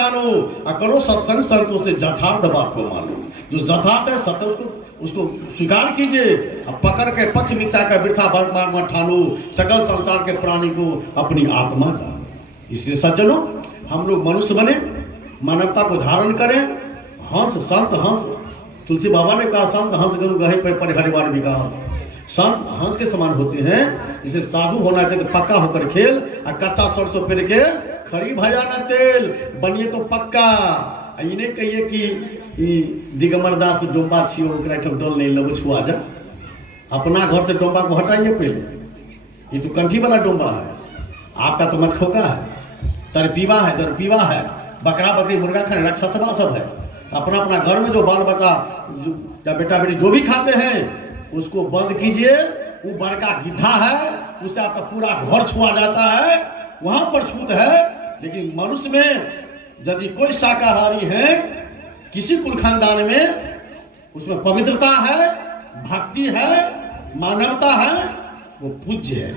जानो और करो सत्संग संतों से यथार्थ बात को मानो। जो यथार्थ है सत्य उसको स्वीकार कीजिए। अब पकड़ के पक्ष मिथ्या का वृथा वर्तमान मत ठानो, सकल संसार के प्राणी को अपनी आत्मा जानो। इसलिए सज्जनों, हम लोग मनुष्य बने, मानवता को धारण करें। हंस संत हंस, तुलसी बाबा ने कहा संत हंस गुरु गहे पर हरिवार भी कहा। संत हंस के समान होते हैं। इसे साधु होना चाहिए पक्का होकर खेल, और कच्चा सरसों पेड़ के खरी भजा न तेल। बनिए तो पक्का। इन्हें कहिए कि दिगंबर दास डोंबा छियो दल नहीं लगो छुआ जा। अपना घर से डोंबा को हटाइए पहले। ये तो कंठी वाला डोंबा है, आपका तो मचखोका है, तरपीवा है, दरपीवा है, बकरा बकरी मुर्गा खाने राक्षसवा सब है। अपना अपना घर में जो बाल बच्चा या बेटा बेटी जो भी खाते हैं उसको बंद कीजिए। वो बड़का गिद्धा है, उससे आपका पूरा घर छुआ जाता है, वहां पर छूत है। लेकिन मनुष्य में यदि कोई शाकाहारी है, किसी कुल खानदान में, उसमें पवित्रता है, भक्ति है, मानवता है, वो पूज्य है,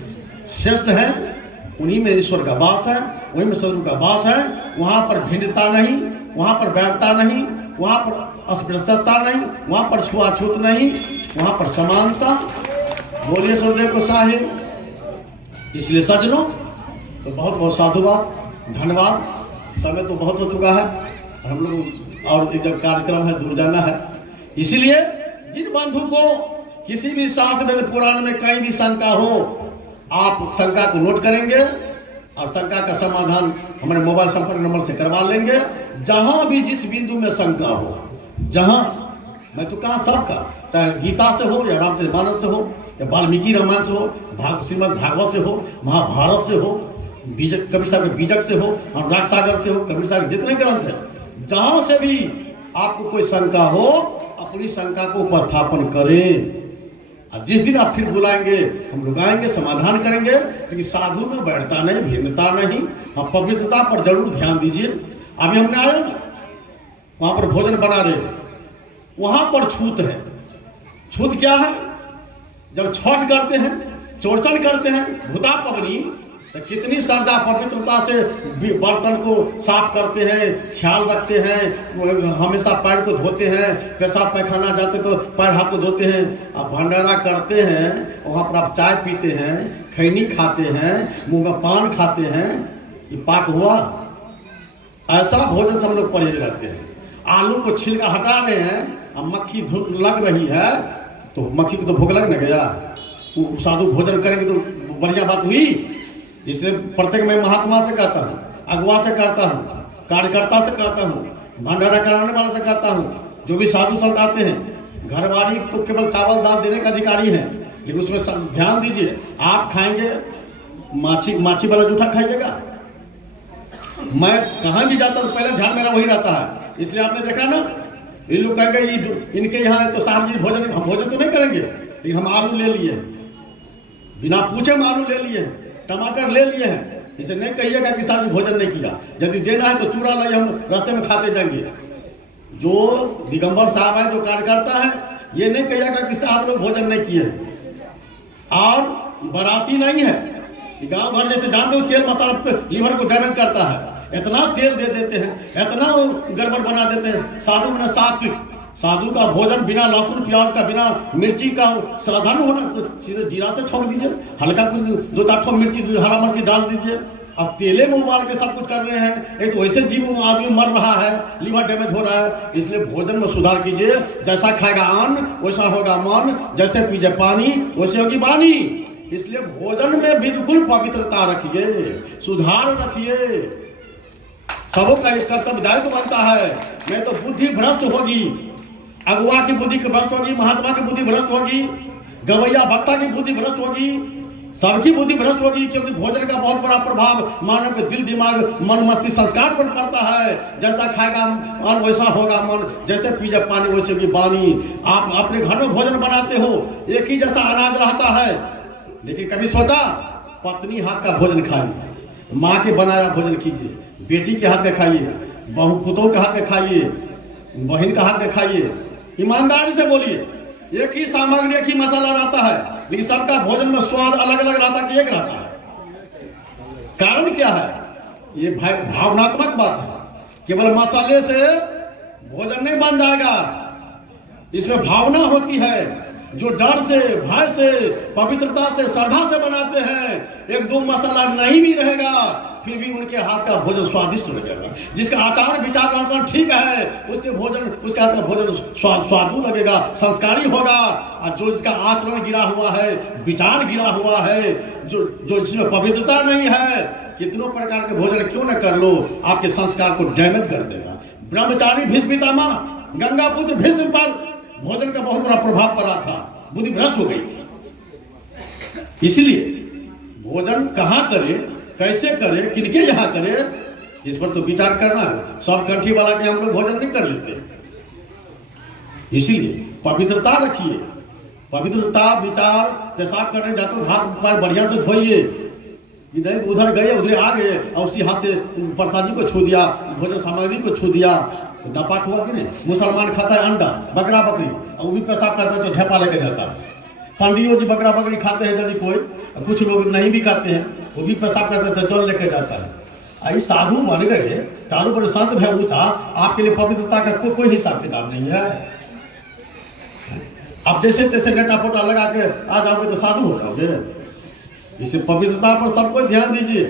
श्रेष्ठ है। उन्हीं में ईश्वर का वास है, वहीं में सदगुरु का वास है। वहां पर भिन्नता नहीं, वहां पर वैरता नहीं, वहां पर अस्पृश्यता नहीं, वहां पर छुआछूत नहीं, वहां पर समानता। बोलिए सदैव को साहिब। इसलिए सज्जनों, तो बहुत बहुत साधुवाद, धन्यवाद। समय तो बहुत हो चुका है, हम लोग और एक जब कार्यक्रम है दूर जाना है। इसलिए जिन बंधु को किसी भी शास्त्र में पुराण में कहीं भी शंका हो, आप शंका को नोट करेंगे और शंका का समाधान हमारे मोबाइल संपर्क नंबर से करवा लेंगे। जहां भी जिस बिंदु में शंका हो, जहां, मैं तो कहा सबका, चाहे गीता से हो या रामचरितमानस से हो या वाल्मीकि रामायण से हो, श्रीमद् भागवत से हो, महाभारत से हो, बीजक कबीर साहब के बीजक से हो, अनुराग सागर से हो, कबीर साहब जितने ग्रंथ हैं, जहां से भी आपको कोई शंका हो, अपनी शंका को उपस्थापन करें। और जिस दिन आप फिर बुलाएंगे हम लोग आएंगे, समाधान करेंगे। लेकिन साधु में बैठता नहीं, भिन्नता नहीं, आप पवित्रता पर जरूर ध्यान दीजिए। अभी हमने आया ना, वहां पर भोजन बना रहे, वहां पर छूत है। छूत क्या है? जब छठ करते हैं, चौरचन करते हैं, भूता पवनी, तो कितनी श्रद्धा पवित्रता से बर्तन को साफ करते हैं, ख्याल रखते हैं, हमेशा पैर को धोते हैं, पेशाब पैखाना जाते तो पैर हाथ को धोते हैं। अब भंडारा करते हैं, वहाँ पर आप चाय पीते हैं, खैनी खाते हैं, मुँह में पान खाते हैं, ये पाक हुआ? ऐसा भोजन से हम लोग परहेज रखते हैं। आलू को छिलका हटा रहे हैं, अब मक्खी धुल लग रही है, तो मक्खी को तो भूख लग न गया। वो साधु भोजन करेंगे तो बढ़िया बात हुई। इसलिए प्रत्येक मैं महात्मा से कहता हूँ, अगुआ से कहता हूँ, कार्यकर्ता से कहता हूँ, भंडारा कराने वाले से कहता हूँ, जो भी साधु संत आते हैं, घरवाली तो केवल चावल दाल देने का अधिकारी है, लेकिन उसमें ध्यान दीजिए। आप खाएंगे माछी वाला जूठा खाइएगा। मैं कहाँ भी जाता हूँ पहले ध्यान मेरा वही रहता है। इसलिए आपने देखा ना, ये लोग कहेंगे इनके यहाँ तो साहब जी भोजन, हम भोजन तो नहीं करेंगे, लेकिन हम आलू ले लिए, बिना पूछे हम आलू ले लिए, टमाटर ले लिए हैं। इसे नहीं कहिएगा कि साहब जी भोजन नहीं किया। यदि देना है तो चूड़ा लाइए, हम रास्ते में खाते जाएंगे। जो दिगंबर साहब है, जो कार्यकर्ता है, ये नहीं कहिएगा कि साहब लोग भोजन नहीं किए। और बाराती नहीं है, गांव भर जैसे जानते हो तेल मसाला लीवर को डैमेज करता है, इतना तेल दे देते हैं, इतना गड़बड़ बना देते हैं। साधु में सात्विक, साधु का भोजन बिना लहसुन प्याज का, बिना मिर्ची का साधारण होना। सीधे जीरा से छोड़ दीजिए, हल्का कुछ 2-4 मिर्ची, हरा मिर्ची डाल दीजिए। अब तेले में उबाल के सब कुछ कर रहे हैं। एक तो वैसे जीव आदमी मर रहा है, लीवर डैमेज हो रहा है। इसलिए भोजन में सुधार कीजिए। जैसा खाएगा अन्न वैसा होगा मन, जैसे पीजे पानी वैसे होगी वाणी। इसलिए भोजन में बिल्कुल पवित्रता रखिए, सुधार रखिए। सबों का एक कर्तव्य दायित्व बनता है। नहीं तो बुद्धि भ्रष्ट होगी, अगुआ की बुद्धि भ्रष्ट होगी, महात्मा की बुद्धि भ्रष्ट होगी, गवैया भक्ता की बुद्धि भ्रष्ट होगी, सबकी बुद्धि भ्रष्ट होगी। क्योंकि भोजन का बहुत बड़ा प्रभाव मानव के दिल, दिमाग, मन, मस्तिष्क, संस्कार पर पड़ता है। जैसा खाएगा अन्न वैसा होगा मन, जैसे पीजे पानी वैसे होगी वाणी। आप अपने घर में भोजन बनाते हो, एक ही जैसा अनाज रहता है, लेकिन कभी सोचा पत्नी हाथ का भोजन खाइए, माँ के बनाया भोजन कीजिए, बेटी के हाथ के खाइए, बहू पुतों के हाथ के खाइए, बहन का हाथ के खाइए। ईमानदारी से बोलिए। एक ही सामग्री, एक ही मसाला रहता है, लेकिन सबका भोजन में स्वाद अलग अलग रहता है कि एक रहता है। कारण क्या है? ये भावनात्मक बात है। केवल मसाले से भोजन नहीं बन जाएगा, इसमें भावना होती है। जो डर से, भय से, पवित्रता से, श्रद्धा से बनाते हैं, एक दो मसाला नहीं भी रहेगा फिर भी उनके हाथ का भोजन स्वादिष्ट हो जाएगा। जिसका आचार विचार आचरण ठीक है, उसके हाथ का भोजन स्वादु लगेगा, संस्कारी होगा। और जो जिसका आचरण गिरा हुआ है, विचार गिरा हुआ है, जो जिसमें पवित्रता नहीं है, कितनों प्रकार के भोजन क्यों न कर लो, आपके संस्कार को डैमेज कर देगा। ब्रह्मचारी भीष्म पितामह, गंगा पुत्र भीष्म पर भोजन का बहुत बड़ा प्रभाव पड़ा था, बुद्धि भ्रष्ट हो गई थी। इसलिए भोजन कहाँ करे, कैसे करे, किनके यहाँ करे, इस पर तो विचार करना है। सब कंठी वाला के हम लोग भोजन नहीं कर लेते। इसीलिए पवित्रता रखिए, पवित्रता विचार। पेशाब करने जाते हो हाथ पैर बढ़िया से धोइए, नहीं उधर गए उधर आ गए और उसी हाथ से प्रसादी को छू दिया, भोजन सामग्री को छू दिया, तो नापाक हुआ कि नहीं। मुसलमान खाता है अंडा, बकरा बकरी, और वो भी पेशाब करता है तो झेपा लेके जाता है। पंडियों जी बकरा बकरी खाते हैं यदि कोई, कुछ लोग नहीं भी खाते हैं, वो भी पेशाब करते हैं तो जल लेके जाता है। आई साधु बन गए, चारों पर संत है ऊँचा, आपके लिए पवित्रता का कोई हिसाब किताब नहीं है। आप जैसे तैसे नेटा पोटा लगा के आ जाओगे तो साधु हो जाओगे। इसे पवित्रता पर सबको ध्यान दीजिए।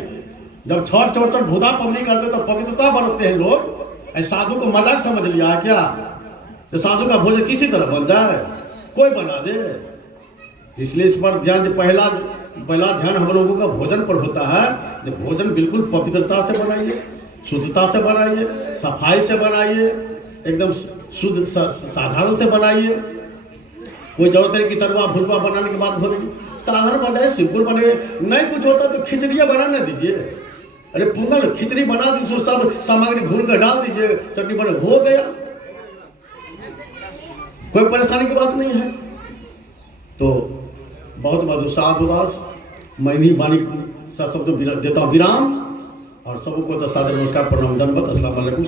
जब छठ चौचट भूदा पवनी करते तो पवित्रता बरतते हैं लोग। साधु को मजाक समझ लिया है क्या? तो साधु का भोजन किसी तरह बन जाए, कोई बना दे। इसलिए इस पर ध्यान, पहला ध्यान हम लोगों का भोजन पर होता है। जो भोजन बिल्कुल पवित्रता से बनाइए, शुद्धता से बनाइए, सफाई से बनाइए, एकदम शुद्ध साधारण से बनाइए। कोई जरूरत है कि तरुआ भुरुआ बनाने के बाद धोने की, साधारण बनाए, सिंपल बने। नहीं कुछ होता तो खिचड़िया बनाने दीजिए। अरे पुनः खिचड़ी बना दीजिए, सब सामग्री भून कर डाल दीजिए, चटनी बने, हो गया, कोई परेशानी की बात नहीं है। तो बहुत बहुत साधुवास, मैं भी वाणी सब देता हूँ विराम, और सबको तो सादर नमस्कार, प्रणाम, दंडवत, अस्सलाम वालेकुम।